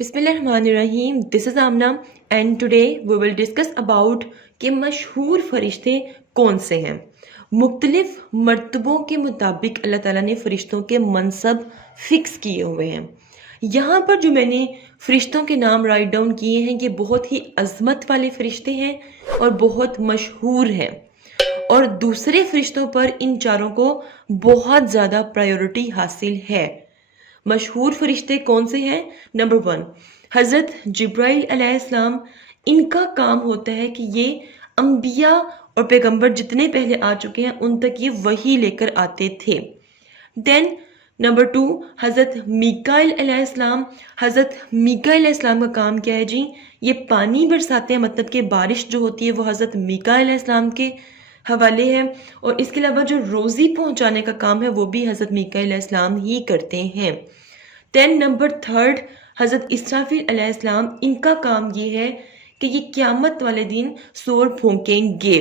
بسم اللہ الرحمن الرحیم. This is Amna and today we will discuss about کہ مشہور فرشتے کون سے ہیں. مختلف مرتبوں کے مطابق اللہ تعالیٰ نے فرشتوں کے منصب فکس کیے ہوئے ہیں. یہاں پر جو میں نے فرشتوں کے نام رائٹ ڈاؤن کیے ہیں یہ بہت ہی عظمت والے فرشتے ہیں اور بہت مشہور ہیں، اور دوسرے فرشتوں پر ان چاروں کو بہت زیادہ پرائیورٹی حاصل ہے. مشہور فرشتے کون سے ہیں؟ نمبر 1 حضرت جبرائیل علیہ السلام. ان کا کام ہوتا ہے کہ یہ انبیاء اور پیغمبر جتنے پہلے آ چکے ہیں ان تک یہ وحی لے کر آتے تھے. دین نمبر 2 حضرت میکائیل علیہ السلام. حضرت میکائیل علیہ السلام کا کام کیا ہے جی؟ یہ پانی برساتے ہیں، مطلب کہ بارش جو ہوتی ہے وہ حضرت میکائیل علیہ السلام کے حوالے ہے، اور اس کے علاوہ جو روزی پہنچانے کا کام ہے وہ بھی حضرت میکائیل علیہ السلام ہی کرتے ہیں. دین نمبر 3 حضرت اسرافیل علیہ السلام. ان کا کام یہ ہے کہ یہ قیامت والے دن سور پھونکیں گے.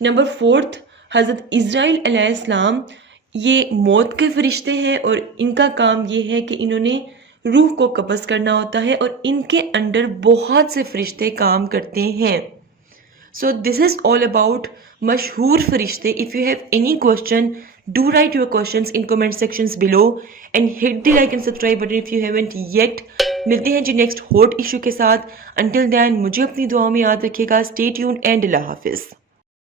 نمبر 4 حضرت اسرائیل علیہ السلام. یہ موت کے فرشتے ہیں اور ان کا کام یہ ہے کہ انہوں نے روح کو قبض کرنا ہوتا ہے، اور ان کے انڈر بہت سے فرشتے کام کرتے ہیں. So this is all about مشہور فرشتے. If you have any question, do write your questions in comment sections below and hit the like and subscribe button if you haven't yet. ملتے ہیں جی نیکسٹ ہاٹ ایشو کے ساتھ. Until then مجھے اپنی دعاؤں میں یاد رکھیے گا. Stay tuned and اللہ حافظ.